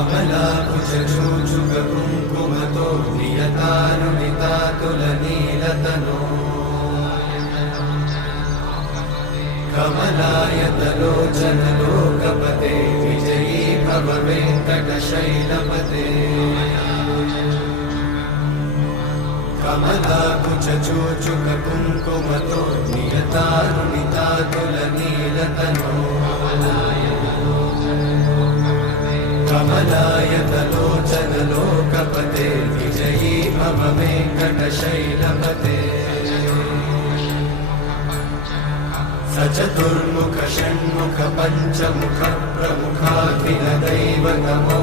कमलाकुचूचुककुङ्कुमतो नियतानुनितातुलनीलतनो कमलायतलोचनलोकपते विजयी भव वेङ्कटशैलपते कमलाकुचूचुककुङ्कुमतो नियतानुनितातुलनीलतनो कमलायतलोचनलोकपते विजयी भव वेङ्कटशैलपते सचतुर्मुख षण्मुख पञ्चमुख प्रमुखाखिलदैवतमो